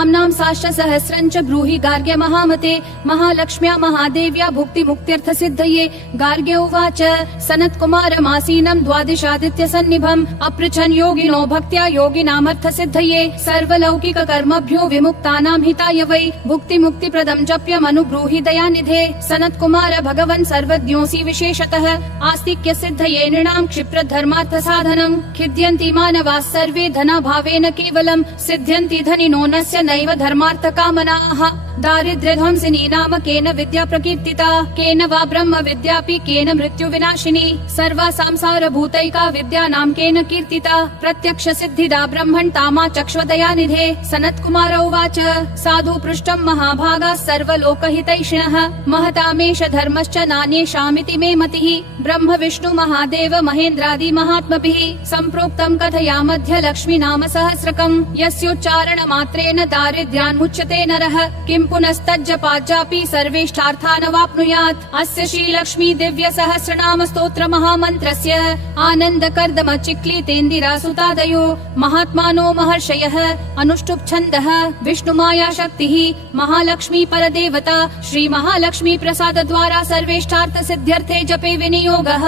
नाम्नां साष्टसहस्रञ्च ब्रूहि गार्ग्य महामते। महालक्ष्म्या महादेव्या भुक्तिमुक्त्यर्थ सिद्धये। गार्ग्य उवाच सनत्कुमारमासीनं द्वादशादित्य सन्निभम् अपृच्छन् योगिनो भक्त्या योगिनामर्थ सिद्धये। सर्वलौकिक कर्मभ्यो विमुक्तानां हिताय वै भुक्तिमुक्तिप्रदं जप्यमनुब्रूहि दयानिधे। सनत्कुमार भगवन् सर्वज्ञोऽसि विशेषतः आस्तिक्य सिद्धये नृणां क्षिप्र धर्मार्थ साधनं। खिद्यन्ति मानवाः सर्वे धनाभावेन केवलं सिद्ध्यन्ति धनिनो नस्य नैव धर्मार्थ कामनाः। दारिद्र्यध्वंसिनी नाम केन विद्या प्रकीर्तिता केन वा ब्रह्म विद्यापि केन मृत्यु विनाशिनी। सर्वा संसारभूतैका विद्या नाम केन कीर्तिता प्रत्यक्ष सिद्धिदा ब्रह्मन् तामा चक्ष्वदयानिधे। सनत्कुमार उवाच साधु पृष्टं महाभागा सर्वलोकहितैषिणः महतामेष धर्मश्च नान्येषामिति मे मतिः। ब्रह्म विष्णु महादेव महेन्द्रादि महात्मभिः सम्प्रोक्तं कथयामद्य लक्ष्मी नाम सहस्रकम्। यस्योच्चारण मात्रेण दारिद्र्यान्मुच्यते नरः किं पुनस्तज्जपाज्जापि सर्वेष्टार्थानवाप्नुयात्। अस्य श्रीलक्ष्मी दिव्य सहस्रनाम स्तोत्र महामन्त्रस्य आनन्दकर्दम चिक्लितेन्दिरासुतादयो महात्मानो महर्षयः अनुष्टुप् छन्दः। विष्णुमाया शक्तिः महालक्ष्मी परदेवता श्री महालक्ष्मी प्रसाद द्वारा सर्वेष्टार्थ सिद्ध्यर्थे जपे विनियोगः।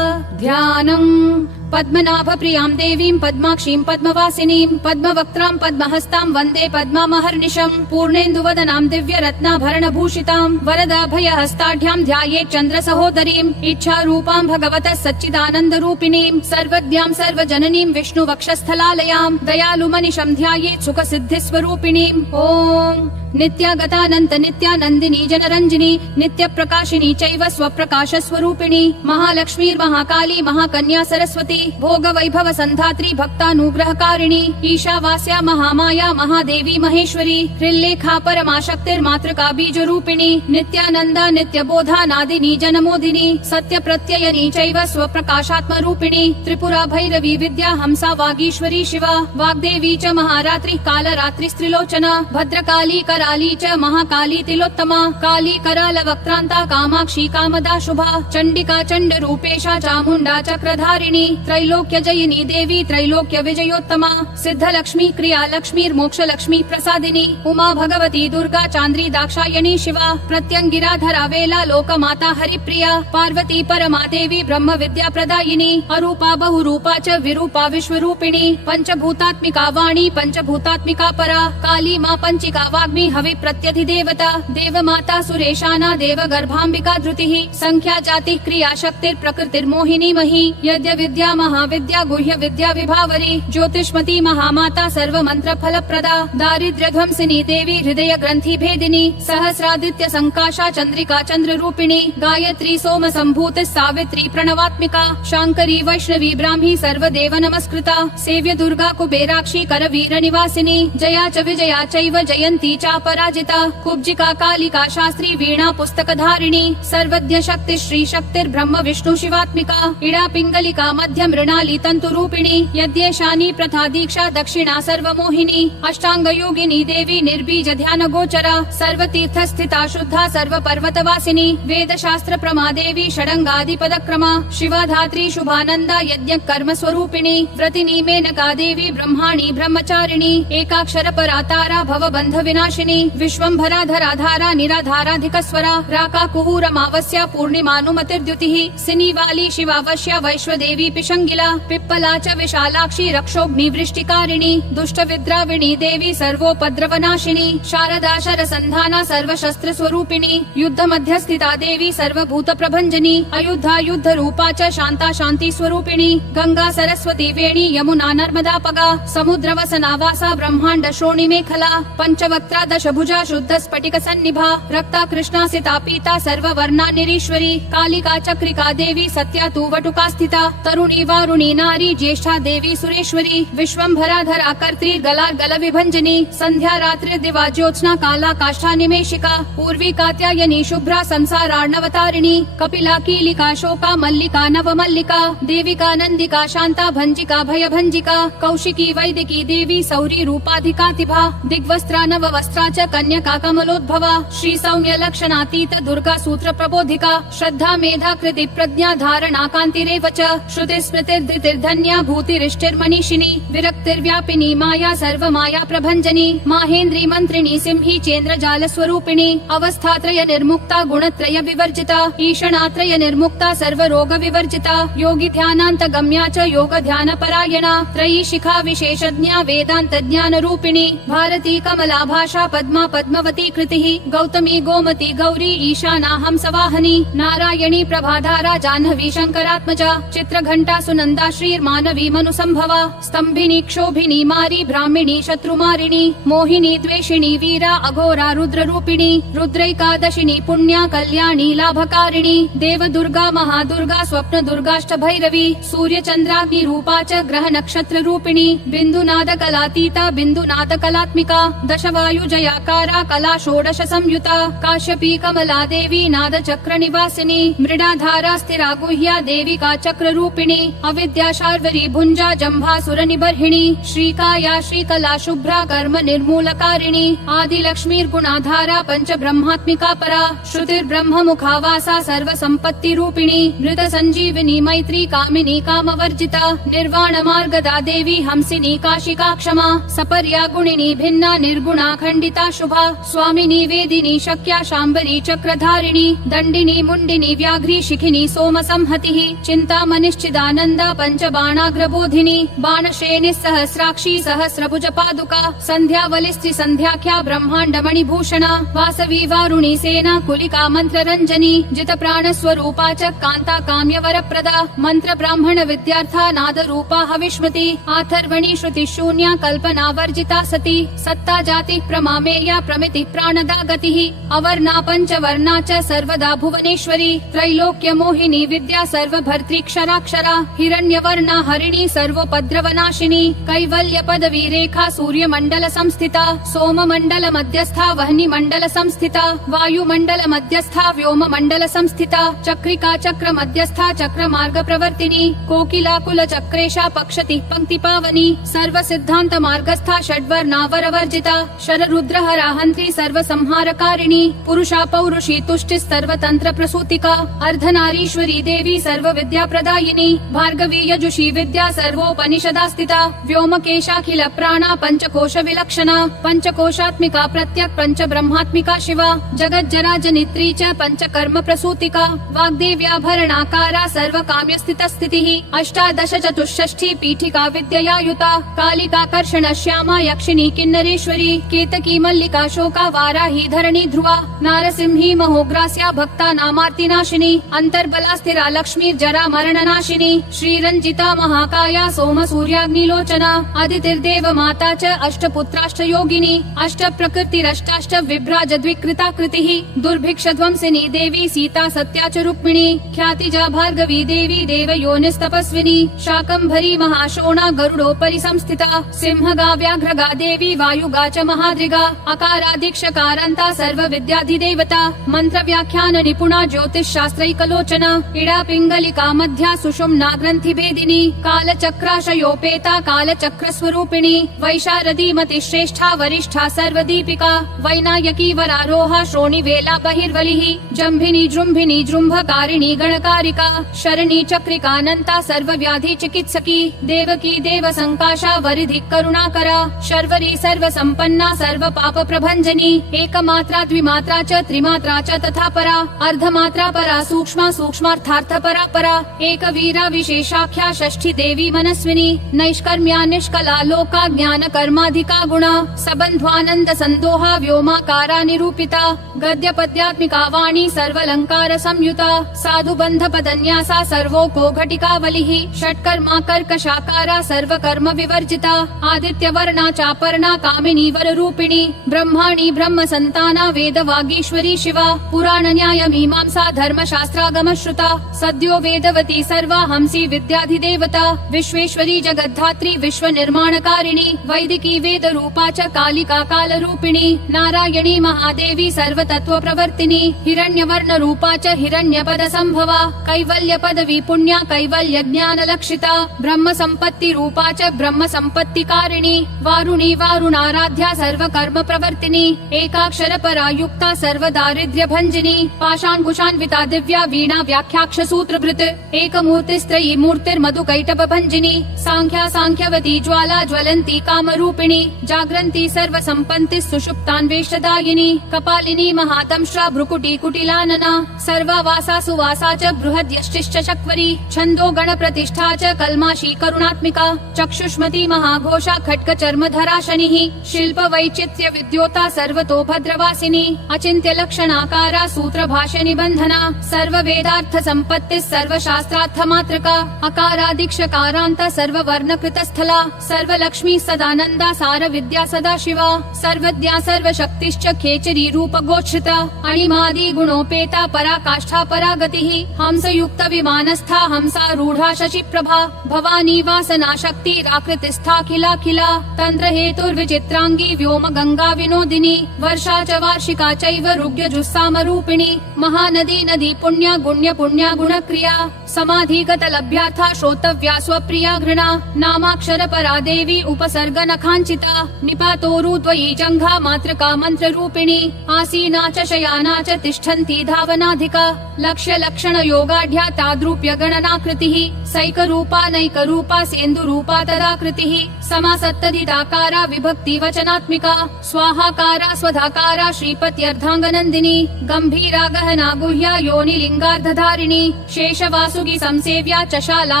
ध्यानम् पद्मनाभ प्रियां देवीं पद्माक्षीं पद्मवासिनीं पद्मवक्त्रां पद्महस्तां वन्दे पद्मामहर्निशम्। पूर्णेन्दुवदनां दिव्य रत्नाभरण भूषितां वरदाभयहस्ताढ्यां ध्यायेत् चन्द्र सहोदरीम्। इच्छारूपां भगवतः सच्चिदानन्द रूपिणीं सर्वज्ञां सर्वजननीं विष्णु वक्षस्थलालयां दयालुमनिशं ध्यायेत् सुख सिद्धि स्वरूपिणीम्। ओम् नित्यागतानन्त नित्यानन्दिनी जनरञ्जिनी नित्य प्रकाशिनी चैव स्वप्रकाश स्वरूपिणी महालक्ष्मीर्महाकाली महाकन्या सरस्वती भोग वैभव संधात्री भक्तानुग्रहकारिणी ईशावास्या महामाया महादेवी महेश्वरी हृल्लेखा परमाशक्तिर्मातृका बीज रूपिणी नित्यानन्दा नित्यबोधा नादिनी जनमोदिनी सत्य प्रत्ययनी चैव स्वप्रकाशात्म रूपिणी त्रिपुरा भैरवी विद्या हंसा वागीश्वरी शिवा वाग्देवी च महारात्रि कालरात्रिस्त्रिलोचना भद्रकाली कराली च महाकाली तिलोत्तमा काली कराल वक्त्रांता कामाक्षी कामदा शुभा चंडिका चंड रूपेशा चामुंडा चक्रधारिणी त्रैलोक्य जयिनी देवी त्रैलोक्य विजयोत्तमा सिद्धलक्ष्मी क्रिया लक्ष्मी मोक्ष लक्ष्मी प्रसादिनी उमा भगवती दुर्गा चांद्री दाक्षायणी शिवा प्रत्यंगिराधरा वेला लोकमाता हरिप्रिया पार्वती परमा देवी ब्रह्म विद्या प्रदायिनी अरूपा बहुरूपा च विरूपा विश्वरूपिणी पंचभूतात्मिका वाणी पंचभूतात्मिका परा काली मां पंचिका वाग्मी हवि प्रत्यधिदेवता देवमाता सुरेशाना देव गर्भाम्बिका धृतिः संख्या जाति क्रिया शक्तिर प्रकृतिर्मोहिनी मही यद्य विद्या महाविद्या गुह्य विद्या विभावरी ज्योतिष्मती महामाता सर्व मंत्र फलप्रदा दारिद्र्य ध्वंसिनी देवी हृदय ग्रंथि भेदिनी सहस्रादित्य संकाशा चंद्रिका चंद्र रूपिणी गायत्री सोम संभूति सावित्री प्रणवात्मिका शांकरी वैष्णवी ब्राह्मी सर्वदेव नमस्कृता सेव्य दुर्गा कुबेराक्षी करवीर निवासिनी जया च विजया चैव जयंती पराजिता कुब्जिका कालिका शास्त्री वीणा पुस्तकधारिणी सर्वज्ञ शक्ति श्री शक्तिर्ब्रह्म विष्णु शिवात्मिका इडा पिंगलिका मध्य मृणाली तंतु रूपिणी यद्येशानी प्रथा दीक्षा दक्षिणा सर्वमोहिनी अष्टांग योगिनी देवी निर्बीज ध्यान गोचरा सर्वतीर्थ स्थिता शुद्धा सर्व पर्वतवासिनी वेद शास्त्र प्रमादेवी षडंगादि पदक्रमा शिवा धात्री शुभानंदा यज्ञ कर्म स्वरूपिणी व्रतिनी मेनका देवी ब्रह्माणी ब्रह्मचारिणी एकाक्षर परातारा भव बंध विनाशिनी विश्वंभरा धराधारा निराधाराधिक स्वरा राका कुहूरमावस्या पूर्णिमानुमतिर्द्युतिः सिनीवाली शिवावश्या वैश्वदेवी पिशंगिला पिप्पला च विशालाक्षी रक्षोग्नि वृष्टिकारिणी दुष्ट विद्राविणी देवी सर्वोपद्रवनाशिनी शारदा शरसंधाना सर्वशस्त्र स्वरूपिणी युद्ध मध्यस्थिता देवी सर्वभूत प्रभंजनी अयुद्धा युद्ध रूपा च शांता शांति स्वरूपिणी गंगा सरस्वती वेणी यमुना नर्मदा पगा समुद्र वसनावासा ब्रह्मांड श्रोणी मेखला पंचवक्त्रा दशभुजा शुद्ध स्फटिक सन्निभा रक्ता कृष्णा सिता पीता सर्ववर्णा निरीश्वरी कालिका चक्रिका देवी सत्या तु वटुका स्थिता तरुणी वारुणी नारी ज्येष्ठा देवी सुरेश्वरी विश्वंभरा धरा कर्त्री गला गल विभंजनी संध्या रात्रि दिवा ज्योत्स्ना काला काष्ठा निमेशिका पूर्वी कात्यायनी शुभ्रा संसारार्णवतारिणी कपिला कीलिका शोका मल्लिका नव मल्लिका देविका नंदिका शांता भंजिका भय भंजिका कौशिकी वैदिकी देवी सौरी रूपाधिकातिभा दिग्वस्त्रा नव वस्त्रा च कन्यका कमलोद्भवा श्री सौम्य लक्षणातीत दुर्गा सूत्र प्रबोधिका श्रद्धा मेधा कृति प्रज्ञा धारणा कांतिरेव च श्रुति स्मृतिर्धृतिर्धन्या भूतिरिष्टिर्मनीषिणी विरक्तिर्व्यापिनी माया सर्वमाया प्रभञ्जनी माहेन्द्री मंत्रिणी सिंही चेन्द्रजाल स्वरूपिणी अवस्थात्रय निर्मुक्ता गुणत्रय विवर्जिता ईशणात्रय निर्मुक्ता सर्वरोग विवर्जिता योगी ध्यानान्त गम्या च योग ध्यान परायणा त्रयी शिखा विशेषज्ञा वेदांत ज्ञान रूपिणी भारती कमला भाषा पद्मा पद्मवती कृतिः गौतमी गोमती गौरी ईशानाहं सवाहनी नारायणी प्रभाधारा जाह्नवी शंकरात्मजा चित्रघंटा सुनंदा श्रीर्मानवी मनुसंभवा स्तंभिनी क्षोभिनी मारी ब्राह्मिणी शत्रुमारिणी मोहिनी द्वेषिणी वीरा अघोरा रुद्र रूपिणी रुद्रैकादशिनी पुण्या कल्याणी लाभकारिणी देव दुर्गा महादुर्गा स्वप्न दुर्गाष्ट भैरवी सूर्य चंद्राग्नि रूपा च ग्रह नक्षत्र रूपिणी बिंदुनाद कलातीता बिंदुनाद कलात्मिका दशवायु जयाकारा कला षोडश संयुता काश्यपी कमला देवी नाद चक्र निवासिनी मृडाधारा स्थिरा गुह्या देविका चक्र रूपिणी अविद्या शार्वरी भुंजा जंभासुर निबर्हिणी श्रीकाया श्रीकला शुभ्रा कर्म निर्मूलकारिणी आदि लक्ष्मीर्गुणाधारा पंच ब्रह्मात्मिका परा श्रुतिर्ब्रह्म मुखावासा सर्व संपत्ति रूपिणी मृत संजीविनी मैत्री कामिनी कामवर्जिता निर्वाण मार्गदा देवी हंसिनी काशिका क्षमा सपर्या गुणिनी भिन्ना निर्गुणा खंडिता शुभा स्वामिनी वेदिनी शक्या शांबरी चक्रधारिणी दंडिनी मुंडिनी व्याघ्री शिखिनी सोम संहतिः चिंतामनिश्चिदानंदा पंचबाणाग्रबोधिनी बाणश्रेणी सहस्राक्षी सहस्रभुज पादुका संध्यावलिस्त्रि संध्याख्या ब्रह्मांड मणिभूषणा वासवी वारुणी सेना कुलिका मंत्र रंजनी जित प्राण स्वरूपा च कांता काम्य वरप्रदा मंत्र ब्राह्मण विद्यार्था नाद रूपा हविष्मति आथर्वणी श्रुति शून्या कल्पना वर्जिता सती सत्ता जाति प्रमामेया प्रमिति प्राणदा गतिः अवर्णा पंचवर्णा च सर्वदा भुवनेश्वरी त्रैलोक्य मोहिनी विद्या सर्वभर्त्री क्षराक्षरा हिरण्यवर्णा हरिणी सर्वोपद्रवनाशिनी कैवल्य पदवी रेखा सूर्य मंडल संस्थिता सोम मंडल मध्यस्था वह्नि मंडल संस्थिता वायु मंडल मध्यस्था व्योम मंडल संस्थिता चक्रिका चक्र मध्यस्था चक्र मार्ग प्रवर्तिनी कोकिला कुल चक्रेशा पक्षति पंक्ति पावनी सर्व सिद्धांत मार्गस्था षड्वर्णावर वर्जिता शररुद्र हराहंत्री सर्व संहारकारिणी पुरुषा पौरुषी तुष्टि सर्वतंत्र प्रसूतिका अर्धनारीश्वरी देवी सर्व विद्या प्रदायिनी भार्गवी यजुषी विद्या सर्वोपनिषदा स्थिता व्योमकेशाखिल प्राणा पंचकोश विलक्षणा पंचकोशात्मिका प्रत्यक पंच ब्रह्मात्मिका शिवा जगज्जरा जनित्री च पंचकर्म प्रसूतिका वाग्देव्याभरणाकारा सर्व काम्य स्थित स्थितिः अष्टादश चतुष्षष्ठी पीठिका विद्यया युता कालिका कर्षण श्यामा यक्षिणी किन्नरेश्वरी केतकी मल्लिका शोका वाराही धरणी ध्रुवा नारसिंही महोग्रास्या भक्ता नामार्तिनाशिनी अंतर्बला स्थिरा लक्ष्मी जरा मरणनाशिनी श्रीरंजिता महाकाया सोम सूर्याग्निलोचना अदितिर्देव माता च अष्टपुत्राष्ट योगिनी अष्ट प्रकृतिरष्टाष्ट विभ्राज द्विकृता कृतिः दुर्भिक्ष ध्वंसिनी देवी सीता सत्या च रुक्मिणी ख्यातिजा भार्गवी देवी देव योनिस्तपस्विनी शाकंभरी महाशोणा गरुडोपरि संस्थिता सिंहगा व्याघ्रगा देवी वायुगा च महाद्रिगा अकारादीक्षकारान्ता सर्व विद्याधिदेवता मंत्र व्याख्यान निपुणा ज्योतिष शास्त्रैकलोचना इडा पिंगलिका मध्या सुषुम्ना ग्रंथि भेदिनी कालचक्राशयोपेता कालचक्र स्वरूपिणी वैशारदी मति श्रेष्ठा वरिष्ठा सर्वदीपिका वैनायकी वरारोहा श्रोणी वेला बहिर्वलिः जम्भिनी जृम्भिनी जृम्भकारिणी गणकारिका शरणी चक्रिकानंता सर्व व्याधि चिकित्सकी देवकी देव संकाशा वरिधि करुणाकरा शर्वरी सर्व संपन्ना सर्व पाप प्रभंजनी एकमात्रा द्विमात्रा च त्रिमात्रा च तथा परा अर्धमात्रा परा सूक्ष्मा सूक्ष्मार्थार्थ परा परा एक वीरा विशेषाख्या षष्ठी देवी मनस्विनी नैष्कर्म्या निष्कला लोका ज्ञान कर्माधिका गुणा सबंध्वानंद संदोहा व्योमाकारा निरूपिता गद्य पद्यात्मिका वाणी सर्वलंकार संयुता साधु बंध पदन्यासा सर्वोको घटिकावलिः षट्कर्मा कर्कशाकारा सर्व कर्म विवर्जिता आदित्य वर्णा चापर्णा कामिनी वर रूपिणी ब्रह्माणी ब्रह्म संताना वेद वागीश्वरी शिवा पुराण न्याय मीमांसा धर्म शास्त्रागम श्रुता सद्यो वेदवती सर्वा हंसी विद्याधिदेवता विश्वेश्वरी जगद्धात्री विश्व निर्माणकारिणी वैदिकी वेद रूपा च कालिका काल रूपिणी नारायणी महादेवी सर्व तत्व प्रवर्तिनी हिरण्यवर्ण रूपा च हिरण्यपद संभवा कैवल्य पदवी पुण्या कैवल्य ज्ञान लक्षिता ब्रह्म संपत्ति रूपा च ब्रह्म संपत्तिकारिणी वारुणी वारुणाराध्या सर्व कर्म प्रवर्तिनी एकाक्षर परा युक्ता सर्व दारिद्र्य भंजिनी पाशान्कुशान्विता दिव्या वीणा व्याख्याक्ष सूत्रभृत एकमूर्तिस्त्रयी शाकरी मूर्तिर्मधुकैटभ भञ्जिनी साङ्ख्या साङ्ख्यवती ज्वाला ज्वलन्ती कामरूपिणी जाग्रन्ती सर्वसम्पन्तिः सुषुप्तान्वेष्टदायिनी कपालिनी महादंष्ट्रा भ्रुकुटी कुटिलानना सर्वावासा सुवासा च बृहद्यष्टिश्च चक्वरी छन्दो गणप्रतिष्ठा च कल्माशी करुणात्मिका चक्षुष्मती महाघोषा खट्क चर्मधरा शनिः शिल्प वैचित्र्य विद्योता सर्वतो भद्रवासिनी अचिन्त्य लक्षणाकारा सूत्र भाष्य निबन्धना सर्व वेदार्थ सम्पत्तिः सर्वशास्त्रार्थ मात्रका अकारादिक्षकारान्त सर्ववर्णकृत स्थला सर्वलक्ष्मी सदानन्दा सार विद्या सदा शिवा सर्वज्ञा सर्वशक्तिश्च खेचरी रूप गोच्छ्रिता अणिमादि गुणोपेता पराकाष्ठा परागतिः हंसयुक्त विमानस्था हंसारूढा शशिप्रभा भवानी वासना शक्तिराकृतिस्थाखिलाखिला तन्त्र हेतुर्विचित्राङ्गी व्योम गंगा विनोदिनी वर्षा च वार्षिका चैव रुग्यजुस्सामरूपिणी महानदी नदी पुण्या गुण्य पुण्या गुणक्रिया समाधिगत लभ्यार्था श्रोतव्या स्वप्रिया घृणा नामाक्षर परा देवी उपसर्ग नखाञ्चिता निपातोरुद्वयी जङ्घा मातृका मन्त्ररूपिणी आसीना च शयाना च तिष्ठन्ती धावनाधिका लक्ष्य लक्षण योगाढ्या ताद्रूप्य गणनाकृतिः सैकरूपा नैकरूपा सेन्दुरूपा तदाकृतिः समासत्तदिताकारा विभक्ति वचनात्मिका स्वाहाकारा स्वधाकारा श्रीपत्यर्धाङ्गनन्दिनी गम्भीरा गहना गुह्या योनिलिङ्गार्धधारिणी शेषवासुगी संसेव्या चशाला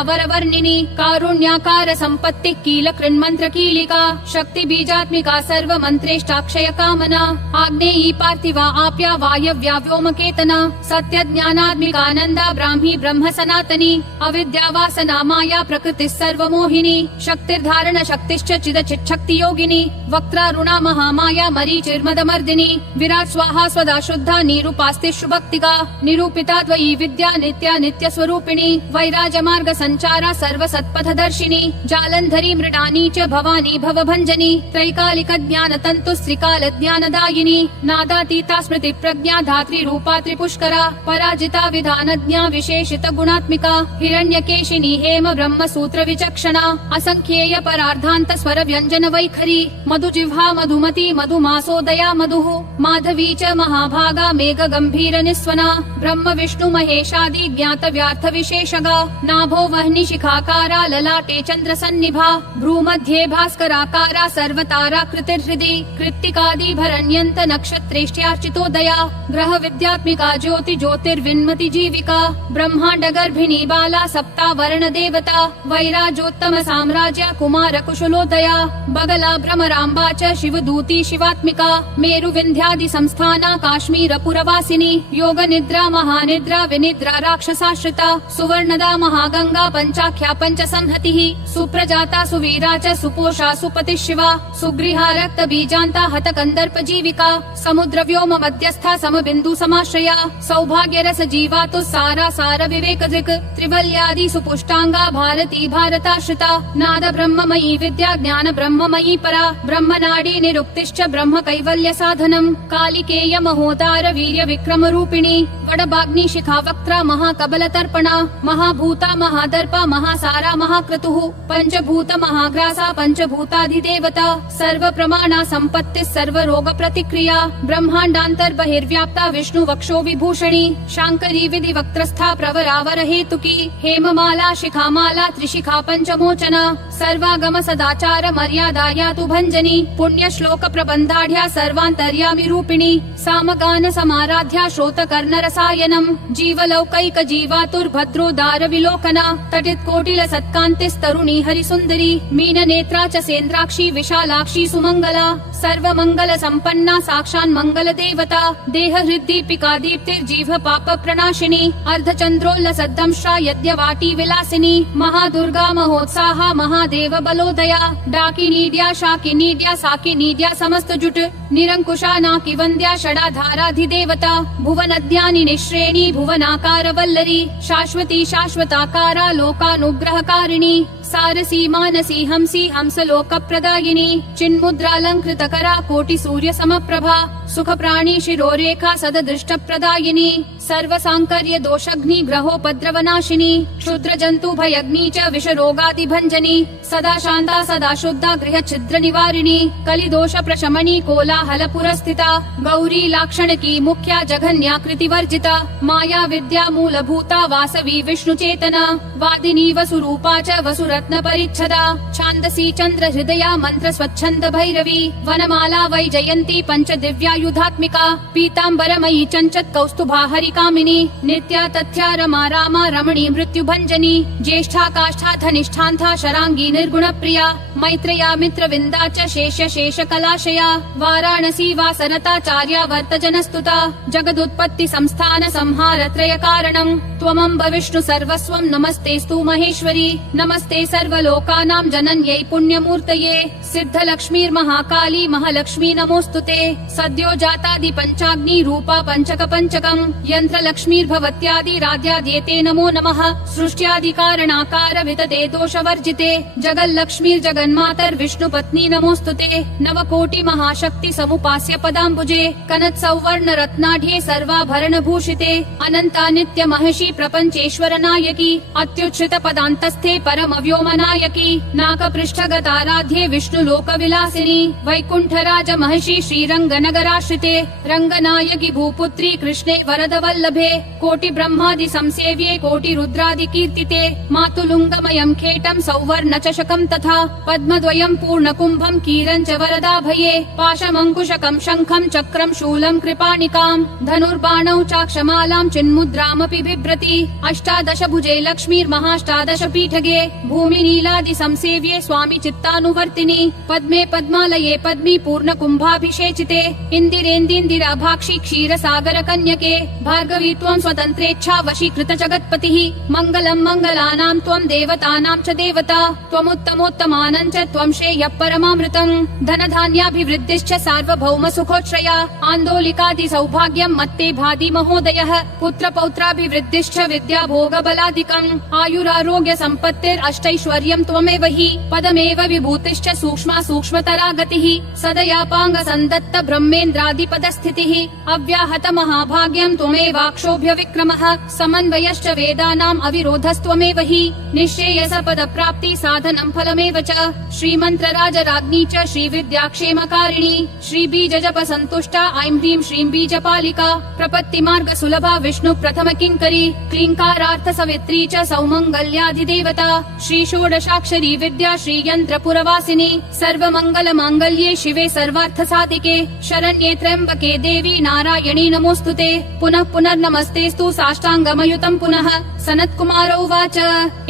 वरवर्णिनी कारुण्याकार सम्पत्तिः कील कृन्मन्त्र कीलिका शक्ति बीजात्मिका सर्वमन्त्रेष्टाक्षय कामना आग्नेयी पार्थिवा आप्या वायव्या व्योमकेतना सत्यज्ञानात्मिकानन्दा ब्राह्मी ब्रह्म सनातनी अविद्या वासना माया प्रकृतिः सर्वमोहिनी शक्तिर्धारण शक्तिश्च चिदचिच्छक्ति योगिनी वक्त्रारुणा महामाया मरीचिर्मदमर्दिनी विराट स्वाहा स्वदा शुद्धा निरूपास्ति शुभक्तिका निरूपिता द्वयी विद्या नित्या नित्य स्वरूपिणी वैराजमार्ग संचारा सर्व सत्पथदर्शिनी जालन्धरी मृडानी च भवानी भवभञ्जनी त्रैकालिक ज्ञान तन्तु श्रीकाल ज्ञानदायिनी नादातीता स्मृति प्रज्ञा धात्री रूपा त्रिपुष्करा पराजिता विधानज्ञा विशेषित गुणात्मिका हिरण्यकेशिनी हेम ब्रह्म सूत्र विचक्षणा असंख्येय परार्धान्त स्वर व्यञ्जन वैखरी मधुजिह्वा मधुमती मधुमासोदया मधुः माधवी च महाभागा मेघ गम्भीर निस्वना ब्रह्म विष्णु महेशादि ज्ञात व्यार्थ विशेषगा नाभो वह्नि शिखाकारा ललाटे चन्द्र सन्निभा भ्रूमध्ये भास्कराकारा सर्वतारा कृतिर्हृदि कृत्तिकादि भरण्यन्त नक्षत्रेष्ट्यार्चितोदया ग्रह विद्यात्मिका ज्योति ज्योतिर्विन्मति जीविका ब्रह्माण्ड गर्भिणी बाला सप्ता वर्ण देवता वैराजोत्तम साम्राज्य कुमार कुशलोदया बगला भ्रमराम्बा च शिवदूती शिवात्मिका मेरु विन्ध्यादि संस्थाना काश्मीर पुरवासिनी योग निद्रा महानिद्रा विनिद्रा राक्षसाश्रिता सुवर्णदा महागंगा पंचाख्या पंच संहतिः सुप्रजाता सुवीरा च सुपोषा सुपतिः शिवा सुगृहा रक्त बीजान्ता हत कंदर्प जीविका समुद्र व्योम मध्यस्था समबिन्दु समाश्रया सौभाग्य रस जीवातु सारा सार विवेक दृक् त्रिवल्यादि सुपुष्टांगा भारती भारताश्रिता नाद ब्रह्ममयी विद्या ज्ञान ब्रह्ममयी परा ब्रह्मनाडी निरुक्तिश्च ब्रह्म कैवल्य साधनम् कालिकेय महोदार वीर्य विक्रम रूपिणी वडबाग्नि शिखा वक्त्रा महाकबल तर्पणा महाभूता महादर्पा महासारा महाक्रतुः पंचभूत महाग्रासा पंचभूताधिदेवता सर्व प्रमाणा सम्पत्तिः सर्व रोग प्रतिक्रिया ब्रह्माण्डान्तर्बहिर्व्याप्ता विष्णु वक्षो विभूषणी शाङ्करी विधि वक्त्रस्था प्रवरावर हेतुकी हेममाला शिखामाला त्रिशिखा पंचमोचना सर्वागम सदाचार मर्यादा यातु भञ्जनी पुण्य श्लोक प्रबन्धाढ्या सर्वान्तर्यामि रूपिणी सामगान समाराध्या श्रोत कर्ण रसायनम् जीवलौकैक जीवातुर्भद्रोदार विलोकना तटित कोटिल सत्कान्तिस्तरुणी हरिसुन्दरी मीन नेत्रा च सेन्द्राक्षी विशालाक्षी सुमङ्गला सर्वमङ्गल सम्पन्ना साक्षान् मंगल देवता देह हृद्दीपिका दीप्तिर्जीव पाप प्रणाशिनी अर्धचन्द्रोल्लसद्दंश्रा यज्ञवाटी विलासिनी महादुर्गा महोत्साहा महादेव बलोदया डाकिनीड्या शाकिनीड्या साकिनीड्या समस्त जुट निरंकुशा नाकि वन्द्या षडाधाराधिदेवता भुवनद्यानि निःश्रेणी भुवनाकार वल्लरी शाश्वती शाश्वताकारा लोकानुग्रहकारिणी सारसी मानसी हंसी हंस लोक प्रदायिनी चिन्मुद्रालंकृत करा कोटि सूर्य समप्रभा सुख प्राणी शिरोरेखा सददृष्ट प्रदायिनी सर्वसाङ्कर्य दोषग्नि ग्रहोपद्रवनाशिनी क्षुद्र जन्तु भयग्नि च विषरोगादिभञ्जनी सदा शान्ता सदा शुद्धा गृह छिद्र निवारिणी कलिदोष प्रशमनी कोलाहल पुरस्थिता गौरी लाक्षणिकी मुख्या जघन्याकृति वर्जिता माया विद्या मूलभूता वासवी विष्णु चेतना वादिनी वसुरूपा च वसुरत्न परिच्छदा छान्दसी चन्द्र हृदया मंत्र स्वच्छन्द भैरवी वनमाला वै जयन्ती पंच दिव्यायुधात्मिका पीताम्बरमयी चञ्चत् कौस्तुभा हरिकामिनी नित्या तथ्या रमा रामा रमणी मृत्युभञ्जनी ज्येष्ठा काष्ठा धनिष्ठान्था शराङ्गी निर्गुण प्रिया मैत्रेया मित्रविन्दा च शेष कलाशया वाराणसी वासरताचार्या वर्तजनस्तुता जगदुत्पत्ति संस्थान संहार त्रय कारणम् त्वमम्ब विष्णु सर्वस्वं नमस्तेस्तु महेश्वरी नमस्ते सर्वलोकानां जनन्यै पुण्यमूर्तये सिद्धलक्ष्मीर्महाकाली महालक्ष्मी नमोस्तुते सद्यो जातादि पञ्चाग्नि रूपा पंचक पंचकम् यन्त्रलक्ष्मीर्भवत्यादि राध्याद्येते नमो नमः सृष्ट्यादि कारणाकार वितते दोषवर्जिते जगल्लक्ष्मीर्जगन्मातर्विष्णु पत्नी नमोस्तुते नवकोटि महाशक्ति समुपास्य पदाम्बुजे कनत् सौवर्ण रत्नाढ्ये सर्वाभरण भूषिते अनन्ता नित्य महर्षि प्रपंचेश्वर नायकी अत्युच्छ्रित पदान्तस्थे परम व्योम नायकी नाकपृष्ठगताराध्ये विष्णु लोक विलासिनी वैकुण्ठ राज महर्षि श्रीरंग नगराश्रिते रंगनायकी भूपुत्री कृष्णे वरद वल्लभे कोटि ब्रह्मादि संसेव्ये कोटि रुद्रादि कीर्तिते मातुलुंगमयं खेटं सौवर्ण चषकं तथा पद्मद्वयं पूर्णकुम्भं कीरं च वरदाभये पाशमङ्कुशकं शङ्खं चक्रं शूलं कृपाणिकां धनुर्बाणौ चाक्षमालां चिन्मुद्रामपि बिभ्रति अष्टादश भुजे लक्ष्मीर्महाष्टादश पीठगे भूमि नीलादि संसेव्ये स्वामी चित्तानुवर्तिनी पद्मे पद्मालये पद्मी पूर्ण कुम्भाभिषेचिते इन्दिरेन्दीन्दिराभाक्षि क्षीर सागर कन्यके भार्गवी त्वं स्वतन्त्रेच्छा वशीकृत जगत्पतिः मङ्गलं मङ्गलानां त्वं देवतानां च देवता त्वमुत्तमोत्तमानं च त्वं श्रेयः परमामृतम् धनधान्याभिवृद्धिश्च सार्वभौम सुखोच्छ्रया आन्दोलिकादि सौभाग्यं मत्ते भाति महोदयः पुत्र पौत्राभिवृद्धिश्च विद्या भोग बलादिकम् आयुरारोग्य सम्पत्तिरष्टैश्वर्यं त्वमेव हि पदमेव विभूतिश्च सूक्ष्मा सूक्ष्मतरा गतिः सदयापाङ्ग सन्दत्त ब्रह्मेन्द्रादिपदस्थितिः अव्याहत महाभाग्यं त्वमेवाक्षोभ्य विक्रमः समन्वयश्च वेदानाम् अविरोधस्त्वमेव हि निःश्रेयस पद प्राप्ति साधनं फलमेव च श्रीमन्त्र राजराज्ञी च श्रीविद्याक्षेमकारिणी श्रीबीज जप सन्तुष्टा ऐं ह्रीं श्रीं बीजपालिका प्रपत्ति मार्ग सुलभा विष्णु प्रथम किङ्करी क्लीङ्कारार्थ सवित्री च सौमङ्गल्याधिदेवता श्री षोडशाक्षरी विद्या श्रीयन्त्र पुरवासिनी सर्वमङ्गल माङ्गल्ये शिवे सर्वार्थ साधिके शरण्ये त्र्यम्बके देवी नारायणी नमोस्तुते पुनः पुनर्नमस्तेस्तु साष्टाङ्गमयुतं पुनः सनत्कुमार उवाच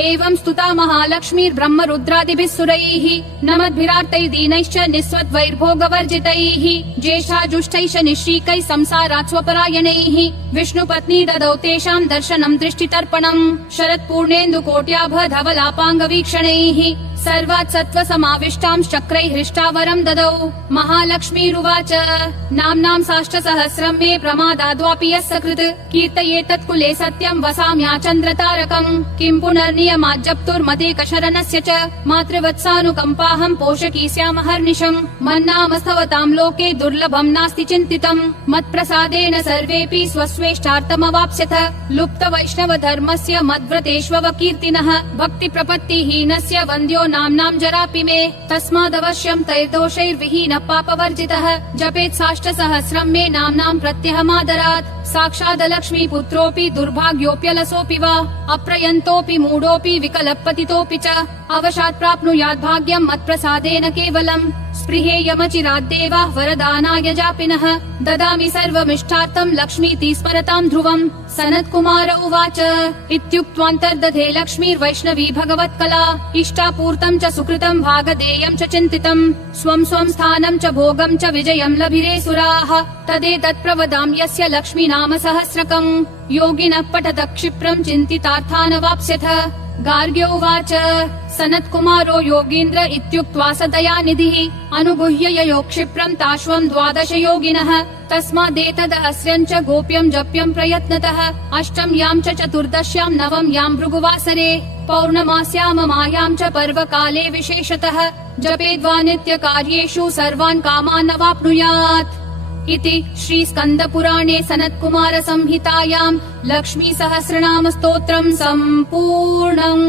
एवं स्तुता महालक्ष्मीर्ब्रह्म रुद्रादिभिः सुरैः नमद्भिरार्तैर्दीनैश्च निःस्वद्वैर्भोगवर्जितैः ज्येष्ठाजुष्टैश्च निःश्रीकैः संसारात् स्वपरायणैः विष्णुपत्नी ददौ तेषां दर्शनं दृष्टितर्पणम् शरत्पूर्णेन्दुकोट्याभ धवलापाङ्गवीक्षणैः सर्वात् सत्त्व समाविष्टां चक्रैः हृष्टावरं ददौ महालक्ष्मीरुवाच नाम्नां साष्टसहस्रं मे प्रमादाद्वापि यः सकृत् कीर्तयेतत्कुले सत्यं वसाम्याचन्द्रतारकम् किं पुनर्नियमाज्जप्तुर्मदेकशरणस्य च मातृवत्सानुकम्पाहं पोषकी स्यामहर्निशम् मन्नामस्तवतां लोके दुर्लभं नास्ति चिन्तितम् मत्प्रसादेन सर्वेऽपि स्वस्वेष्टार्थमवाप्स्यथ लुप्त वैष्णव धर्मस्य मद्व्रतेष्वव कीर्तिनः भक्ति प्रपत्तिहीनस्य वन्द्यो नाम्नां जरापि मे तस्मादवश्यं तैर्दोषैर्विहीनः पापवर्जितः जपेत् साष्टसहस्रं मे नाम्नां प्रत्यहमादरात् साक्षात् लक्ष्मी पुत्रोऽपि दुर्भाग्योऽप्यलसोऽपि वा अप्रयन्तोऽपि मूढोऽपि विकलपतितोऽपि च अवशात् प्राप्नुयात् भाग्यं मत्प्रसादेन केवलम् स्पृहेयमचिराद्देवाः वरदानाय जापिनः ददामि सर्वमिष्टार्थं लक्ष्मीति स्मरतां ध्रुवम् सनत्कुमार उवाच इत्युक्त्वान्तर्दधे लक्ष्मीर्वैष्णवी भगवत्कला इष्टापूर्तं च सुकृतं भागधेयं च चिन्तितम् स्वं स्वं स्थानं च भोगं च विजयं लभिरे सुराः तदेतत् प्रवदां यस्य लक्ष्मी नाम सहस्रकम् योगिनः पठत क्षिप्रं चिन्तितार्थानवाप्स्यथ गार्ग्य उवाच सनत्कुमारो योगीन्द्र इत्युक्त्वा स दयानिधिः अनुगुह्य ययो क्षिप्रं ताश्वं 12 योगिनः तस्मादेतदहस्रं च गोप्यं जप्यं प्रयत्नतः अष्टम्यां च चतुर्दश्यां नवम्यां भृगुवासरे पौर्णमास्याममायां च पर्वकाले विशेषतः जपेद्वा नित्यकार्येषु सर्वान् कामान् अवाप्नुयात् इति श्रीस्कन्दपुराणे सनत्कुमारसंहितायां लक्ष्मीसहस्रनामस्तोत्रम् सम्पूर्णम्।